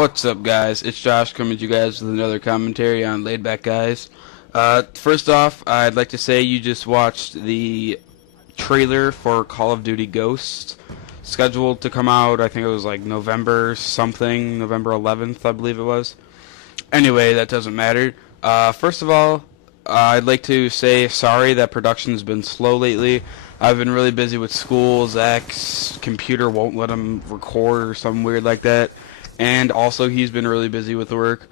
What's up, guys? It's Josh coming to you guys with another commentary on Laid Back Guys. First off, I'd like to say you just watched the trailer for Call of Duty Ghosts, scheduled to come out, I think it was like November something, November 11th, I believe it was. Anyway, that doesn't matter. First of all, I'd like to say sorry that production's been slow lately. I've been really busy with school. Zach's computer won't let him record or something weird like that. And also he's been really busy with work.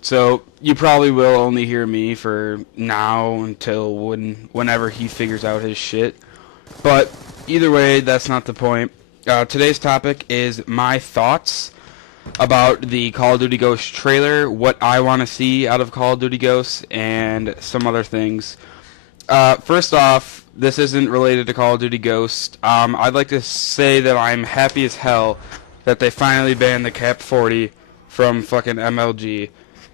So you probably will only hear me for now until whenever he figures out his shit. But either way, that's not the point. Today's topic is my thoughts about the Call of Duty Ghosts trailer, what I want to see out of Call of Duty Ghosts, and some other things. First off, this isn't related to Call of Duty Ghosts. I'd like to say that I'm happy as hell that they finally banned the Cap 40 from fucking MLG,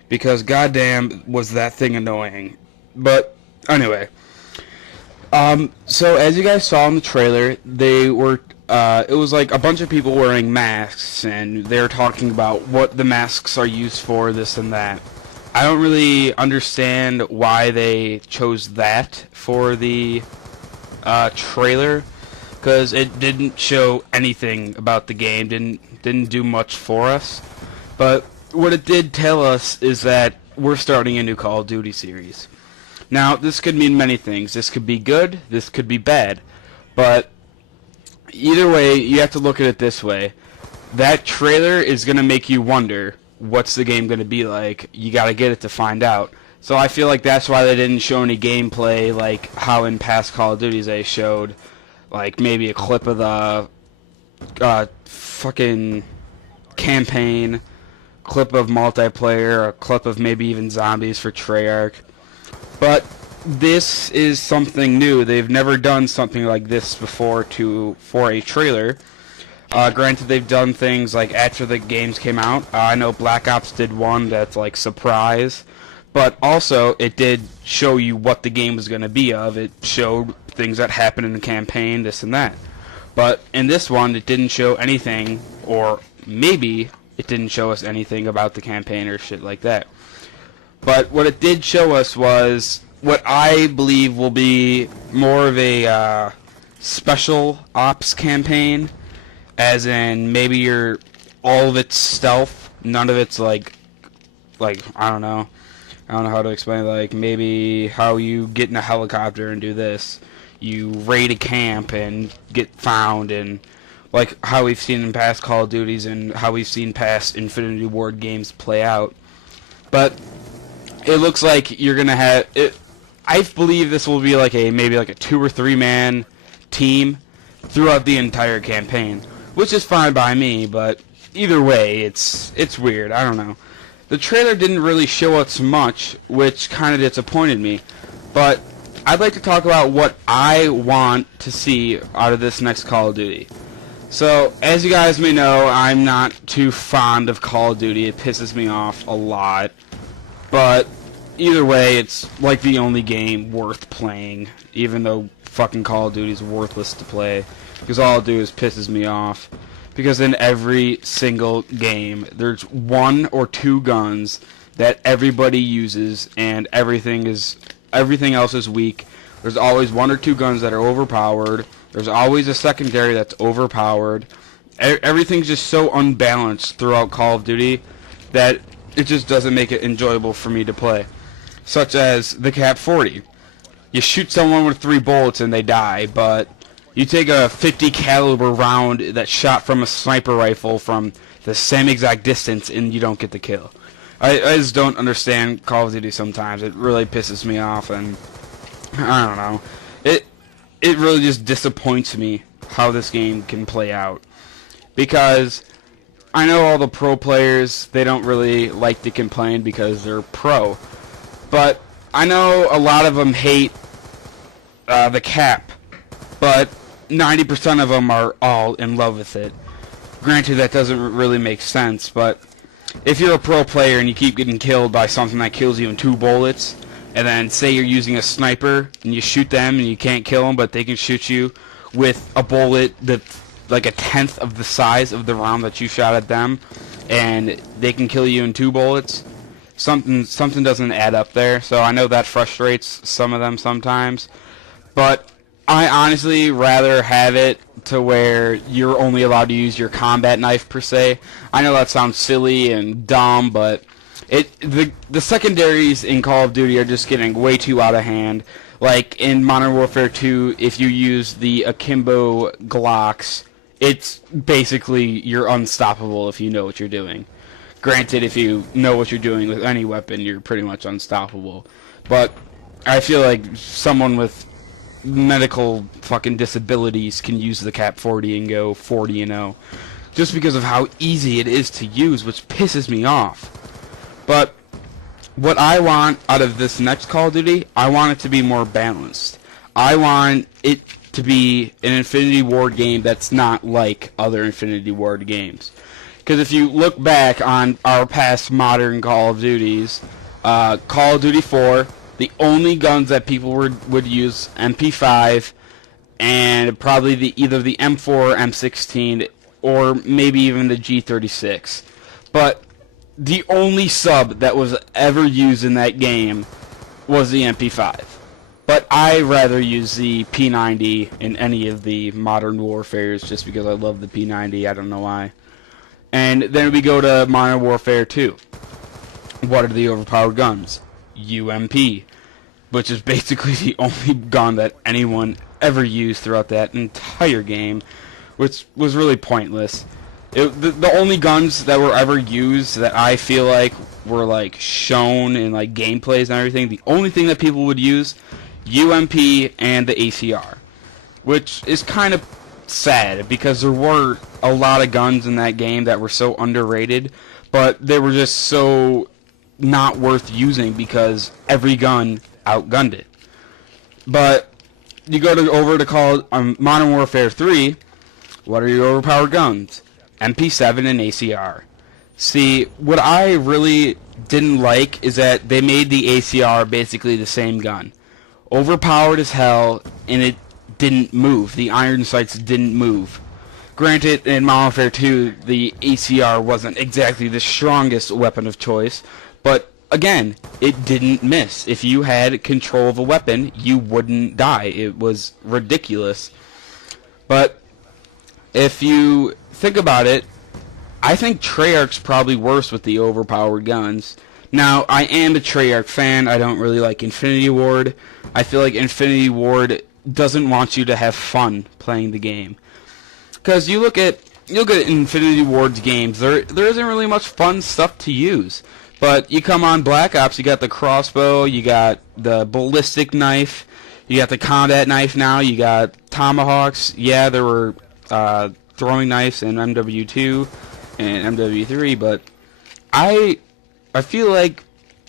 because goddamn was that thing annoying. But anyway, so as you guys saw in the trailer, it was like a bunch of people wearing masks, and they're talking about what the masks are used for, this and that. I don't really understand why they chose that for the trailer, because it didn't show anything about the game, didn't do much for us. But what it did tell us is that we're starting a new Call of Duty series. Now, this could mean many things. This could be good, this could be bad, but either way, you have to look at it this way. That trailer is going to make you wonder, what's the game going to be like? You got to get it to find out. So I feel like that's why they didn't show any gameplay, like how in past Call of Duties they showed, like maybe a clip of the fucking campaign, clip of multiplayer, a clip of maybe even zombies for Treyarch. But this is something new. They've never done something like this before for a trailer. Granted, they've done things like after the games came out. I know Black Ops did one that's like surprise, but also it did show you what the game was going to be of. It showed things that happened in the campaign, this and that. But in this one, it didn't show anything, or maybe it didn't show us anything about the campaign or shit like that. But what it did show us was what I believe will be more of a special ops campaign, as in maybe all of it's stealth, none of it's like I don't know how to explain it. Like maybe how you get in a helicopter and do this, you raid a camp and get found, and like how we've seen in past Call of Duties and how we've seen past Infinity Ward games play out. But it looks like you're gonna have it. I believe this will be like maybe a 2 or 3 man team throughout the entire campaign, which is fine by me. But either way, it's weird. I don't know. The trailer didn't really show us much, which kind of disappointed me. But I'd like to talk about what I want to see out of this next Call of Duty. So, as you guys may know, I'm not too fond of Call of Duty. It pisses me off a lot. But either way, it's like the only game worth playing, even though fucking Call of Duty is worthless to play, because all it do is pisses me off. Because in every single game, there's 1 or 2 guns that everybody uses, and everything else is weak. There's always 1 or 2 guns that are overpowered. There's always a secondary that's overpowered. Everything's just so unbalanced throughout Call of Duty that it just doesn't make it enjoyable for me to play. Such as the Cap 40. You shoot someone with 3 bullets and they die, but you take a 50 caliber round that's shot from a sniper rifle from the same exact distance and you don't get the kill. I just don't understand Call of Duty sometimes. It really pisses me off, and I don't know. It really just disappoints me how this game can play out. Because I know all the pro players, they don't really like to complain because they're pro. But I know a lot of them hate the cap. But 90% of them are all in love with it. Granted, that doesn't really make sense, but if you're a pro player and you keep getting killed by something that kills you in 2 bullets, and then say you're using a sniper and you shoot them and you can't kill them, but they can shoot you with a bullet that's like 1/10 of the size of the round that you shot at them, and they can kill you in 2 bullets. Something doesn't add up there, so I know that frustrates some of them sometimes. But I honestly rather have it to where you're only allowed to use your combat knife per se. I know that sounds silly and dumb, but the secondaries in Call of Duty are just getting way too out of hand. Like in Modern Warfare 2, if you use the Akimbo Glocks, it's basically you're unstoppable if you know what you're doing. Granted, if you know what you're doing with any weapon, you're pretty much unstoppable. But I feel like someone with medical fucking disabilities can use the Cap 40 and go 40-0, just because of how easy it is to use, which pisses me off. But what I want out of this next Call of Duty, I want it to be more balanced. I want it to be an Infinity Ward game that's not like other Infinity Ward games. Because if you look back on our past modern Call of Duties, Call of Duty 4, the only guns that people would use, MP5, and probably either the M4 or M16, or maybe even the G36. But the only sub that was ever used in that game was the MP5. But I rather use the P90 in any of the Modern Warfares just because I love the P90. I don't know why. And then we go to Modern Warfare 2. What are the overpowered guns? UMP, which is basically the only gun that anyone ever used throughout that entire game, which was really pointless. The only guns that were ever used that I feel like were like shown in like gameplays and everything, the only thing that people would use, UMP and the ACR, which is kind of sad because there were a lot of guns in that game that were so underrated, but they were just so not worth using because every gun outgunned it. But you go over to Modern Warfare 3, what are your overpowered guns? MP7 and ACR. See, what I really didn't like is that they made the ACR basically the same gun. Overpowered as hell, and it didn't move. The iron sights didn't move. Granted, in Modern Warfare 2, the ACR wasn't exactly the strongest weapon of choice, but again, it didn't miss. If you had control of a weapon, you wouldn't die. It was ridiculous. But if you think about it, I think Treyarch's probably worse with the overpowered guns. Now, I am a Treyarch fan. I don't really like Infinity Ward. I feel like Infinity Ward doesn't want you to have fun playing the game. Because you look at Infinity Ward's games, there isn't really much fun stuff to use. But you come on Black Ops, you got the crossbow, you got the ballistic knife, you got the combat knife now, you got tomahawks. Yeah, there were throwing knives in MW2 and MW3, but I feel like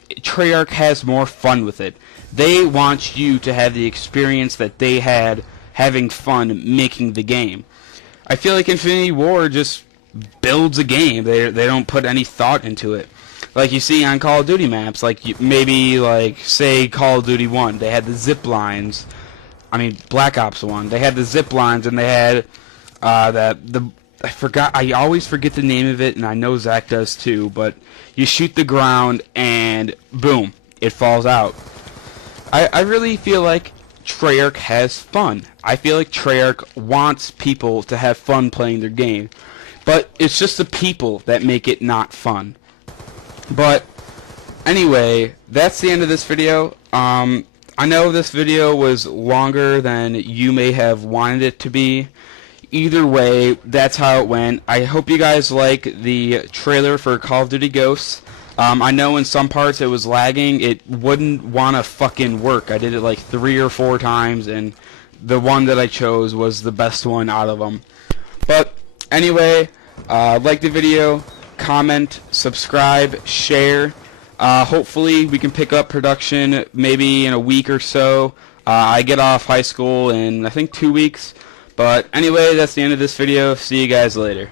Treyarch has more fun with it. They want you to have the experience that they had having fun making the game. I feel like Infinity Ward just builds a game. They don't put any thought into it. Like you see on Call of Duty maps, like maybe like say Call of Duty 1, they had the zip lines. I mean Black Ops 1, they had the zip lines and they had I always forget the name of it, and I know Zach does too, but you shoot the ground and boom, it falls out. I really feel like Treyarch has fun. I feel like Treyarch wants people to have fun playing their game, but it's just the people that make it not fun. But anyway, that's the end of this video. I know this video was longer than you may have wanted it to be. Either way, that's how it went. I hope you guys like the trailer for Call of Duty Ghosts. I know in some parts it was lagging. It wouldn't want to fucking work. I did it like 3 or 4 times, and the one that I chose was the best one out of them. But anyway, like the video, comment, subscribe, share. Hopefully we can pick up production maybe in a week or so. I get off high school in I think 2 weeks. But anyway, that's the end of this video. See you guys later.